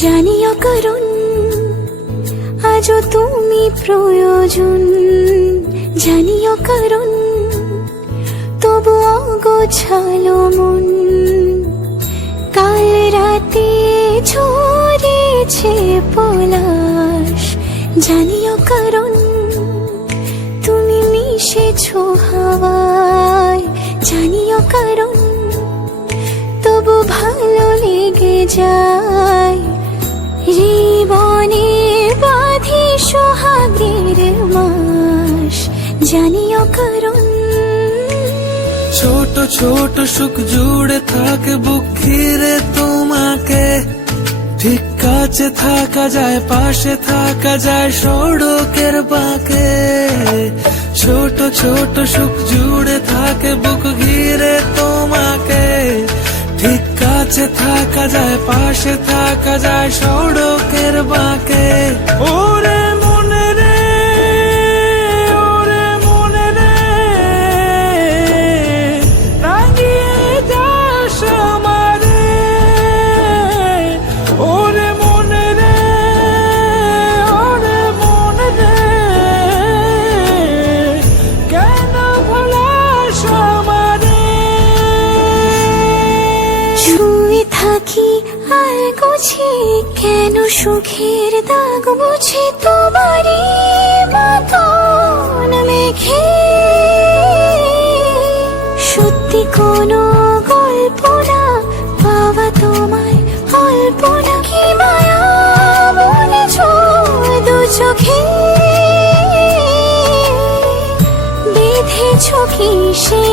জানিও কারণ আজও তুমি প্রয়োজন, জানিও কারণ তবু অগোছালো মন। কাল রাতে ঝরেছে পলাশ, জানিও কারণ তুমি মিশেছো হাওয়ায়, জানিও কারণ তবু ভালো লেগে যায়। জীবনে বাঁধি সোহাগের মাস, জানিও কারণ ছোট ছোট সুখ জুড়ে থাকে বুক ঘিরে তোমাকে। ঠিক কাছে থাকা যায়, পাশে থাকা যায় সড়কের বাঁকে। ছোট ছোট সুখ জুড়ে থাকে বুক ঘিরে তোমাকে। ঠিক কাছে থাকা যায়, পাশে থাকা যায় সড়কের বাঁকে। ওরে মনে রে, ওরে মনে রে, রাঙিয়ে যাস আমারে। ওরে মনে রে, ওরে মনে রে, কেন ভোলাস আমারে। ছুঁয়ে থাকি আর গুছি কেন সুখের দাগ বুঝি তোমারই মতন মেঘে। সত্যি কোনো গল্প না পাওয়া তোমায় অল্প না, কি মায়া বলেছ দু চোখে। বেঁধেছ কি সে